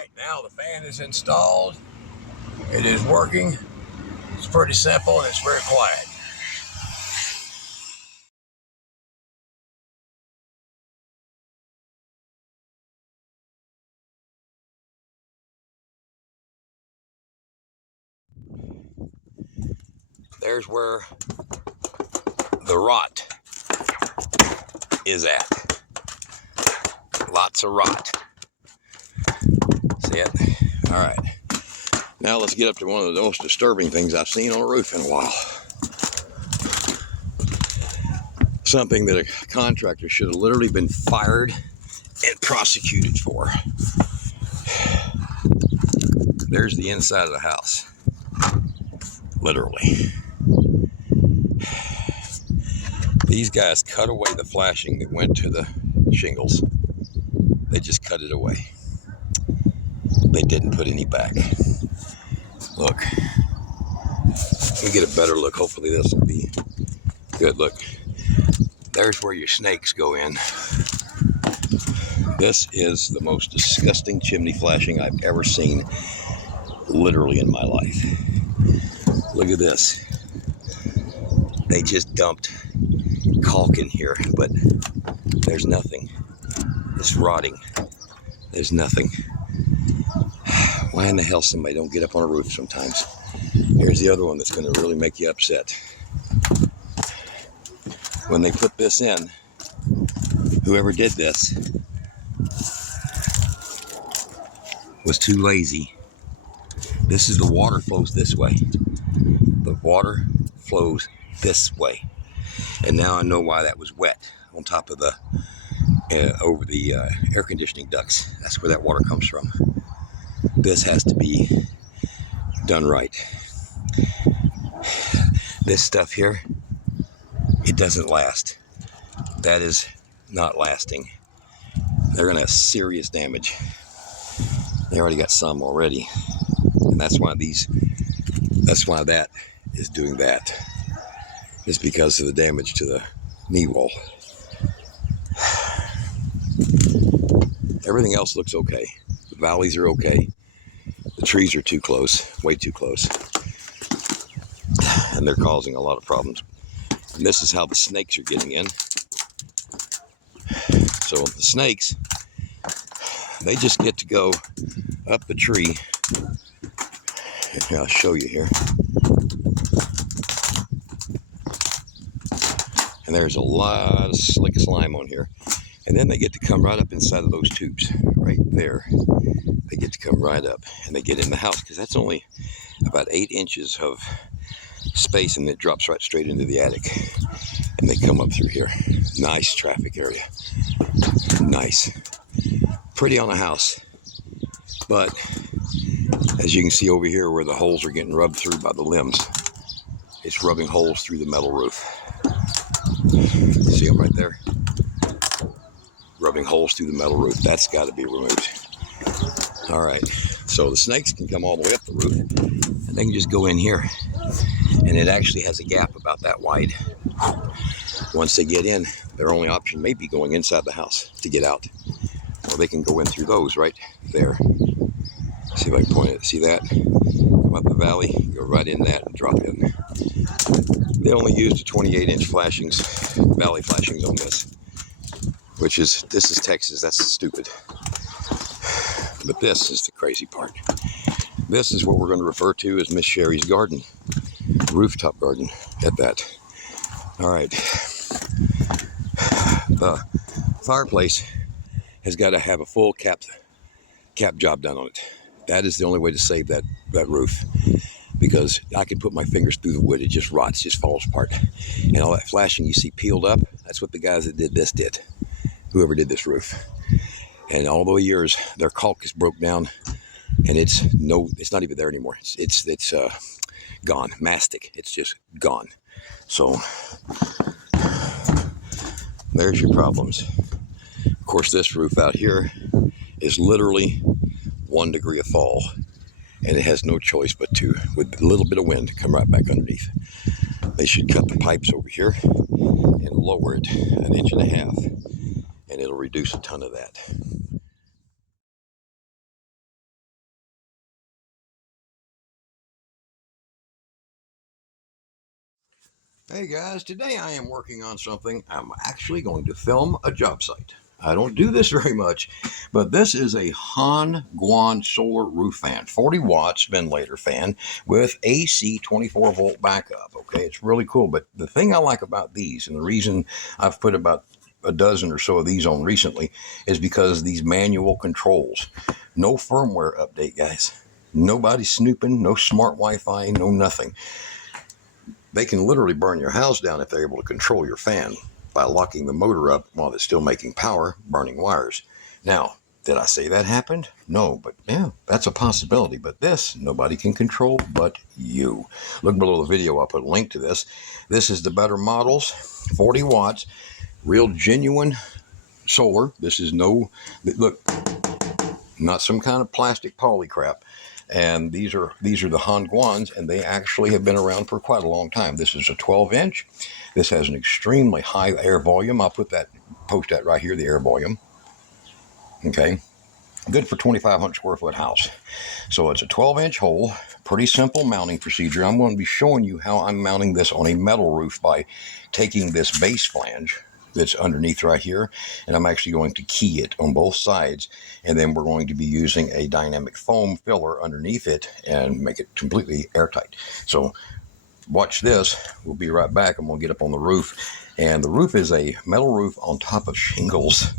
right, now the fan is installed. It is working. It's pretty simple and it's very quiet. There's where the rot is at. Lots of rot. See it? All right. Now let's get up to one of the most disturbing things I've seen on a roof in a while. Something that a contractor should have literally been fired and prosecuted for. There's the inside of the house. Literally. These guys cut away the flashing that went to the shingles. They just cut it away. They didn't put any back. Look. Let me get a better look. Hopefully this will be good. Look. There's where your snakes go in. This is the most disgusting chimney flashing I've ever seen, literally, in my life. Look at this. They just dumped caulk in here, but there's nothing. It's rotting. There's nothing. Why in the hell somebody don't get up on a roof sometimes? Here's the other one that's going to really make you upset. When they put this in, whoever did this was too lazy. This is the water flows this way. The water flows this way. And now I know why that was wet on top of the, over the air conditioning ducts. That's where that water comes from. This has to be done right. This stuff here, it doesn't last. That is not lasting. They're gonna have serious damage. They already got some already. And that's why that is doing that. It's because of the damage to the knee wall. Everything else looks okay. The valleys are okay. The trees are too close, way too close. And they're causing a lot of problems. And this is how the snakes are getting in. So the snakes, they just get to go up the tree. I'll show you here. And there's a lot of slick slime on here. And then they get to come right up inside of those tubes, right there. They get to come right up and they get in the house because that's only about 8 inches of space and it drops right straight into the attic. And they come up through here. Nice traffic area. Nice. Pretty on a house. But as you can see over here where the holes are getting rubbed through by the limbs, it's rubbing holes through the metal roof. See them right there? Rubbing holes through the metal roof. That's got to be removed. All right. So the snakes can come all the way up the roof and they can just go in here. And it actually has a gap about that wide. Once they get in, their only option may be going inside the house to get out. Or they can go in through those right there. See if I can point it. See that? Come up the valley, go right in that and drop in. They only used the 28-inch flashings, valley flashings on this. Which is, this is Texas, that's stupid. But this is the crazy part. This is what we're going to refer to as Miss Sherry's garden. Rooftop garden at that. All right. The fireplace has got to have a full cap job done on it. That is the only way to save that roof. Because I can put my fingers through the wood, it just rots, just falls apart. And all that flashing you see peeled up, that's what the guys that did this did. Whoever did this roof. And all the years, their caulk is broke down and it's not even there anymore. It's gone, mastic, it's just gone. So there's your problems. Of course, this roof out here is literally 1 degree of fall and it has no choice but to, with a little bit of wind, come right back underneath. They should cut the pipes over here and lower it 1.5 inches and it'll reduce a ton of that. Hey guys, today I am working on something. I'm actually going to film a job site. I don't do this very much, but this is a Hon&Guan Solar Roof Fan, 40 watts ventilator fan with AC 24 volt backup. Okay, it's really cool, but the thing I like about these, and the reason I've put about a dozen or so of these on recently, is because these manual controls. No firmware update, guys. Nobody snooping, no smart Wi-Fi, no nothing. They can literally burn your house down if they're able to control your fan by locking the motor up while it's still making power, burning wires. Now, did I say that happened? No, but yeah, that's a possibility. But this, nobody can control but you. Look below the video, I'll put a link to this. This is the better models, 40 watts, real genuine solar. This is no, look, not some kind of plastic poly crap. And these are the Hon&Guans, and they actually have been around for quite a long time. This is a 12-inch. This has an extremely high air volume. I'll post that right here, the air volume. Okay, good for 2,500 square foot house. So it's a 12-inch hole, pretty simple mounting procedure. I'm going to be showing you how I'm mounting this on a metal roof by taking this base flange that's underneath right here, and I'm actually going to key it on both sides, and then we're going to be using a dynamic foam filler underneath it and make it completely airtight. So watch this. We'll be right back. I'm going to get up on the roof, and the roof is a metal roof on top of shingles,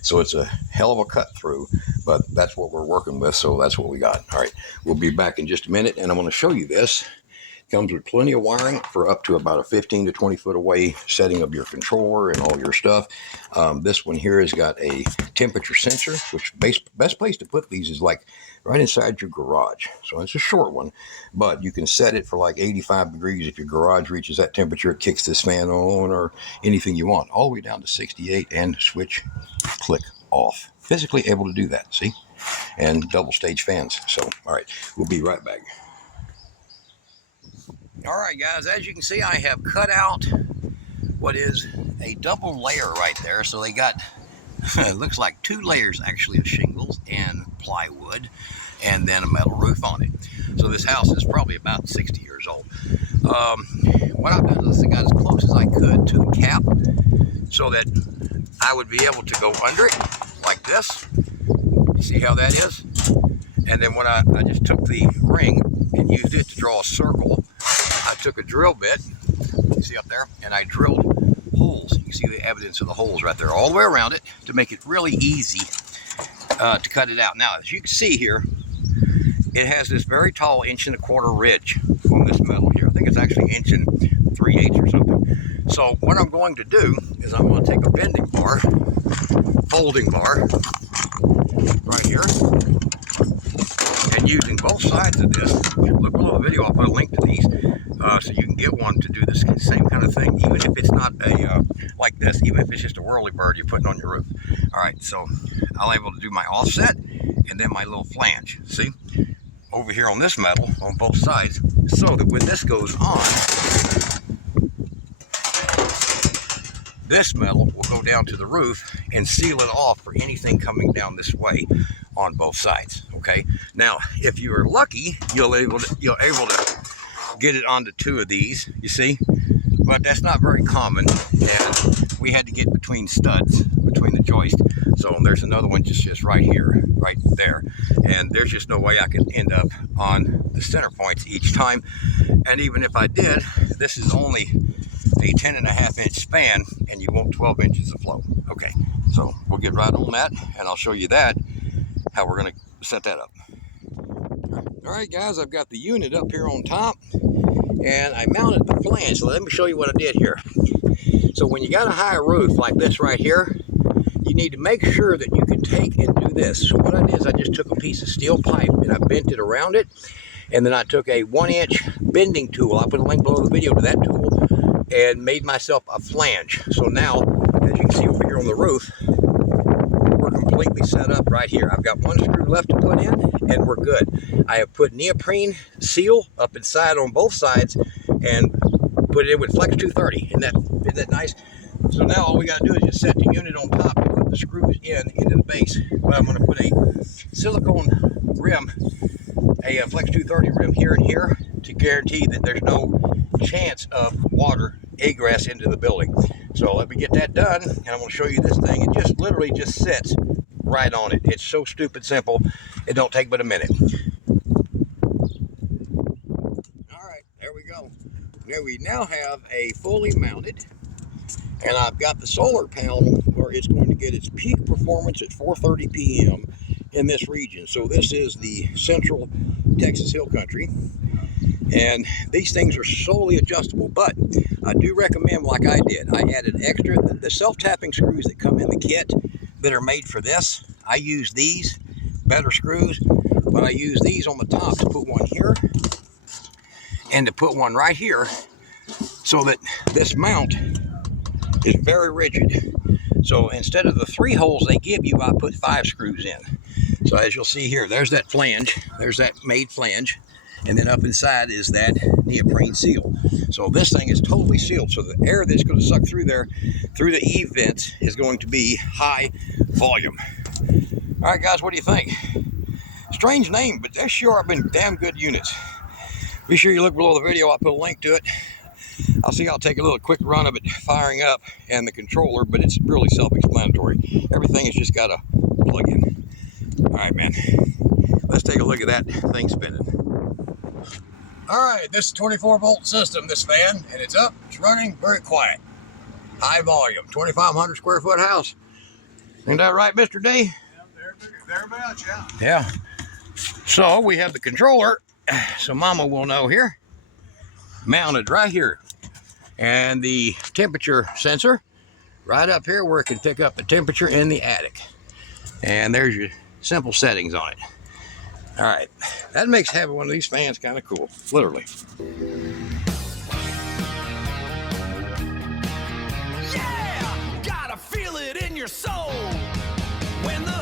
so it's a hell of a cut through, but that's what we're working with, so that's what we got. All right, we'll be back in just a minute, and I'm going to show you this. Comes with plenty of wiring for up to about a 15 to 20 foot away setting of your controller and all your stuff. This one here has got a temperature sensor, which best place to put these is like right inside your garage. So it's a short one, but you can set it for like 85 degrees. If your garage reaches that temperature, it kicks this fan on, or anything you want, all the way down to 68, and switch, click off. Physically able to do that, see? And double stage fans. So, all right, we'll be right back. All right, guys, as you can see, I have cut out what is a double layer right there. So they got, it looks like 2 layers actually of shingles and plywood, and then a metal roof on it. So this house is probably about 60 years old. What I've done is I got as close as I could to the cap so that I would be able to go under it like this. You see how that is? And then when I just took the ring and used it to draw a circle, I took a drill bit, you see up there, and I drilled holes. You can see the evidence of the holes right there all the way around it to make it really easy to cut it out. Now, as you can see here, it has this very tall 1.25" ridge on this metal here. I think it's actually 1 3/8 or something. So what I'm going to do is I'm going to take a bending bar, folding bar, right here, and using both sides of this, look below the video, I'll put a link to these, so you can get one to do this same kind of thing, even if it's not a like this, even if it's just a whirly-bird you're putting on your roof. All right, so I'll be able to do my offset and then my little flange, see, over here on this metal on both sides, so that when this goes on, this metal will go down to the roof and seal it off for anything coming down this way on both sides. Okay, now if you are lucky, you're able to get it onto 2 of these, you see, but that's not very common, and we had to get between studs, between the joist. So there's another one just right here, right there, and there's just no way I could end up on the center points each time. And even if I did, this is only a 10.5-inch span, and you want 12 inches of flow. Okay, so we'll get right on that, and I'll show you that, how we're going to set that up. All right, guys, I've got the unit up here on top, and I mounted the flange. So let me show you what I did here. So when you got a high roof like this right here, you need to make sure that you can take and do this. So what I did is I just took a piece of steel pipe and I bent it around it, and then I took a 1-inch bending tool. I'll put a link below the video to that tool, and made myself a flange. So now, as you can see over here on the roof, we're completely set up right here. I've got 1 screw left to put in, and we're good. I have put neoprene seal up inside on both sides and put it in with Flex 230. Isn't that nice? So now all we got to do is just set the unit on top and put the screws into the base. But I'm going to put a silicone rim, a Flex 230 rim here and here, to guarantee that there's no chance of water egress into the building. So let me get that done, and I'm going to show you this thing. It just literally just sits right on it. It's so stupid simple. It don't take but a minute. All right, there we go. Now we have a fully mounted, and I've got the solar panel where it's going to get its peak performance at 4:30 p.m. in this region. So this is the central Texas Hill Country, and these things are solely adjustable, but I do recommend, like I did, I added extra, the self-tapping screws that come in the kit that are made for this. I use these better screws, but I use these on the top to put one here and to put one right here, so that this mount is very rigid. So instead of the 3 holes they give you, I put 5 screws in. So as you'll see here, there's that flange, there's that made flange, and then up inside is that neoprene seal. So this thing is totally sealed, so the air that's going to suck through there, through the eave vents, is going to be high volume. All right, guys, what do you think? Strange name, but they sure have been damn good units. Be sure you look below the video. I'll put a link to it. I'll take a little quick run of it firing up and the controller, but it's really self-explanatory. Everything has just got a plug-in. All right, man. Let's take a look at that thing spinning. All right, this is a 24-volt system, this fan, and it's up, it's running, very quiet. High volume, 2,500 square foot house. Ain't that right, Mr. D? Yeah, thereabouts, yeah. Yeah. So we have the controller, so Mama will know here, mounted right here. And the temperature sensor right up here where it can pick up the temperature in the attic. And there's your simple settings on it. All right, that makes having one of these fans kind of cool, literally. Yeah, gotta feel it in your soul when the